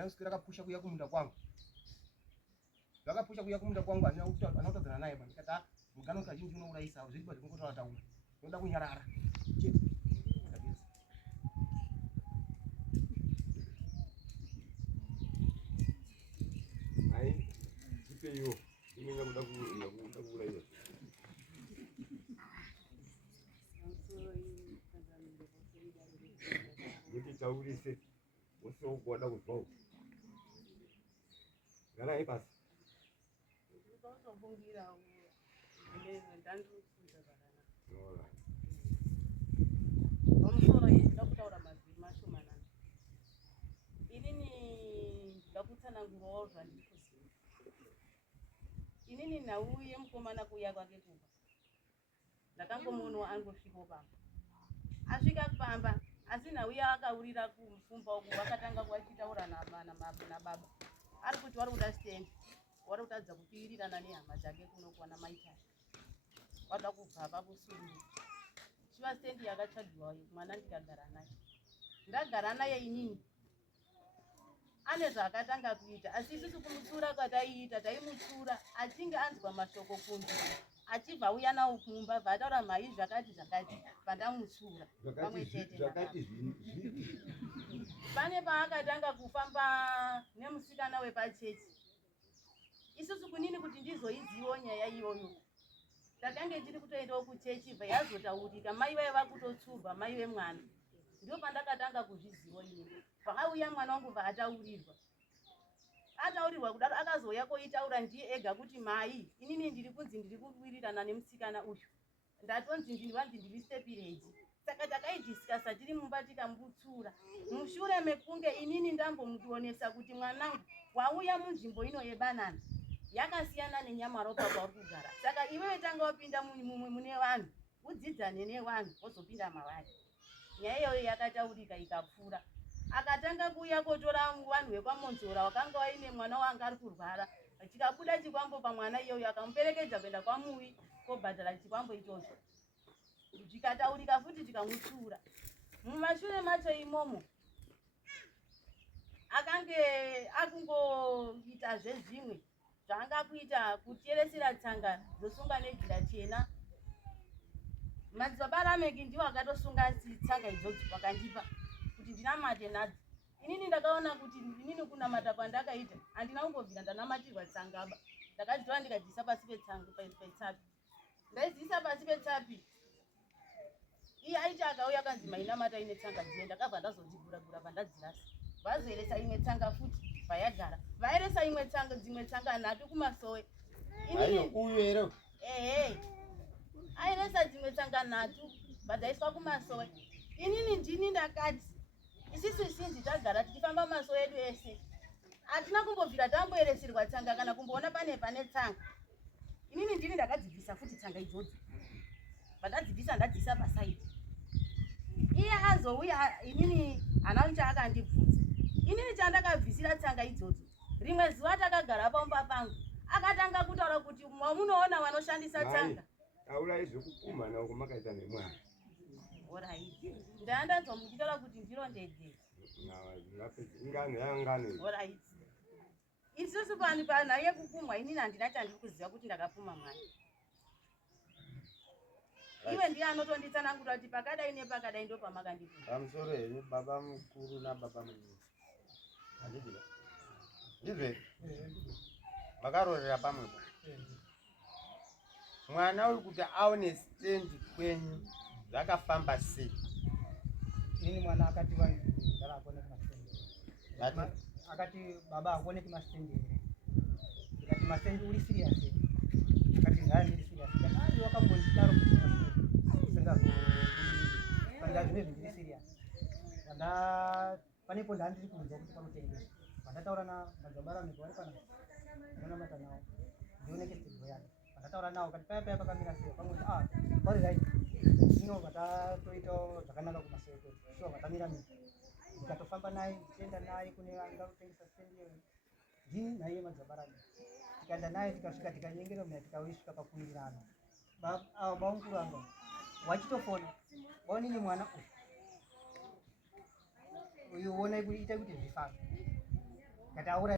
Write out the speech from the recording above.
na siku akapusha kuya kumunda kwangu. Akapusha kuya kumunda kwangu anautadzana naye bwana. Kata mugano kazhinji unouraisa zviri bati kungotaura taura. Unoda kunyarara. Chete. Kabisa. Ai, ipeyo. Inga muda kula hiyo. Kuti taurise usokuda kuzwa. Ngana ipasi. Ndozobungira ngeze ndandukuza barana. Nola. Omsoro ndakutaura mazwi mashomanana. Inini ndakutana nguroozva ndikuziva. Inini nauye mukomana kuya kwake kuba. Ndakangomuona angosvika pamba. Asvika pamba asi nauya akaurira kumufumba uku vakatanga kuachitaura na baba. Ari kuti wari kuda stand. Wari kutadza kupirirana nehama dzake kunokuwana maitari. Wada kubva pakusuru. Chiva stand yakatsvagiwa mwana ndikagara naye. Ndagara naye inini. Ane zvaakatanga kuita asi isusu kumutsura kwataiita taimutsura achinge anzwa mashoko kunze achibva uya nawo kumba vataura mhai zvakati pandamutsura pamwe chete pane paakatanga kufamba nemusikana wepachechi. Isusu kunini kuti ndizoidziwo nyaya iyoyo takange tiri kutoendawo kuchechi bva yazotaurika mai vaiva kutotsurwa mai vemwana. Ndio pandakatanga kuzviziva ini. Pakauya mwana wangu vaataurirwa. Ataurirwa kudaro akazoya koitaura ndiye ega kuti mai inini ndiri kunzi ndiri kuwirirana nemusikana uyu. Ndatonzi ndiri stepirage. Saka takaidiskasa tiri mumba tikambutsura. Mushure mekunge inini ndambomutionesa kuti mwanangu wauya munzvimbo ino yebanana. Yakasiyana nenyama ropa kwauri kugara. Saka iwewe tanga wapinda mune vanhu. Udzidzane nevanhu wozopinda mavari. Nyaya iyoyo yakataurika ikapfuura. Akatanga kuuya kotora vanhu vekwamonzora wakanga waine mwana wanga ari kurwara. Chikabuda chikwambo pamwana iyoyo akamuperekedza kuenda kwamuwi kobhadhara chikwambo ichocho. Chikataurika futi chikamutsura. Mumashure macho imomo akange akungoita zvezvimwe zvaanga kuita kuteresera tsanga dzosunga nejira chena. Madzibaba Rameki ndiwo akatosunga tsanga idzodzo wakandipa kuti ndinamate nadzo. Inini ndakaona kuti inini kunamata kwandakaita handina kumbobvira ndanamatirwa tsangaba. Ndakadzitora ndikadzisa pasi petsapi. Ndaidzisa pasi petsapi. Iye aiti akauya akanzi mainamata ine tsanga dziye ndakabva ndazodzigura-gura pandadzirasa. Vazoeresa imwe tsanga futi payagara. Vaeresa imwe tsanga dzimwe tsanga nhatu kumasowe. Inini uyero. Airesa dzimwe tsanga nhatu badzaiswa kumasowe. Inini ndini ndakati isisu isinzi tagara tichifamba masowe edu ese. Hatina kumbobvira tamboereserwa tsanga kana kumboona pane tsanga. Inini ndini ndakadzibvisa futi tsanga idzodzo. Badadzibvisa ndadzisa pasaidi. Iye azouya inini anauncha akandibvunza. Inini chandakabvisira tsanga idzodzo. Rimwe zuva takagara pamba pangu. Akatanga kutaura kuti munoona vanoshandisa tsanga. Aula izokukuma nawo kumakaita nemwana. Alright. Ndandanzwa muchitaura kuti ndiro ndedze. Ngane. Alright. Isusu pana yekukumwa inini handina chandiri kuziva kuti ndakapuma mwana. Iwe ndiye anotonditsanangura kuti pakadai nepakadai ndo pamakandipuma. Pamusoro henyu baba mukuru nababa munyika. Handidira. Ndizve. Vakarorera pamwepo. Mwana uri kuti aone stendi kwenyu zvakafamba sei? Ini mwana akati vanhu ndarakuoneka mastendi. Akati baba akuoneki mastendi here. Ndikati mastendi uri serious here. Akati ndani ndiri serious. Ndakati wakambonditaro kuti mastendi. Pandazvine ndiri serious. Panepo ndandiri kunzwa kuti panotengesa. Pandataura na madzibaba Rameki vari pana. Ndinonamata nawo. Ndioneke stendi yake. Pandataura nawo kati paya pakamira sei pamwe vari right. Zvino vatatoita zvakanaka kumasowe kwedu. Sure vatamira miti. Ndikatofamba naye ndichienda naye kune vanga kutengesa stendi iyo. Ndini naye madzibaba Rameki. Tikaenda naye tikasvika tikanyengera muna tikawisvika pakuwirirana. Baba mukuru anga wachitofona. Waonini mwana uyu. Uyu uona kuita kuti zvifambe. ataura